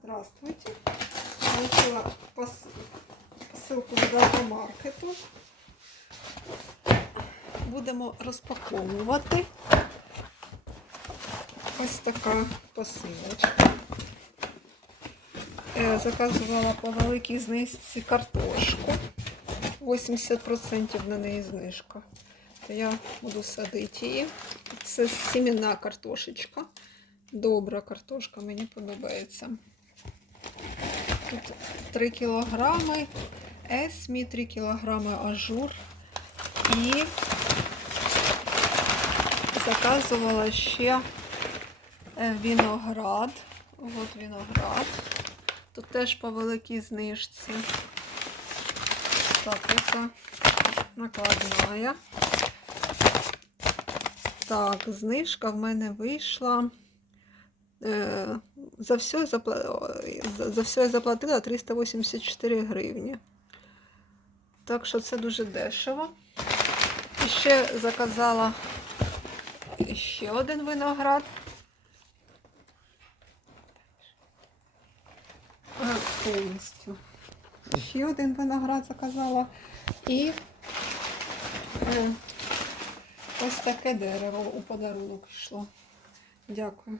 Здравствуйте. Получила посилку від автомаркету. Будемо розпаковувати. Ось така посилочка. Е, Заказувала по великій знижці картошку. 80% на неї знижка. Я буду садити її. Це сім'яна картошечка. Добра картошка, мені подобається. Тут 3 кілограми есмі, 3 кілограми ажур. І заказувала ще е, виноград. От виноград. Тут теж по великій знижці. Так, это накладная. Так, знижка в мене вийшла. Е, за, все за все я заплатила 384 гривні. Так що це дуже дешево. І ще заказала ще один виноград. Е, Повністю. Ще один виноград заказала. І е, ось таке дерево у подарунок йшло. Дякую.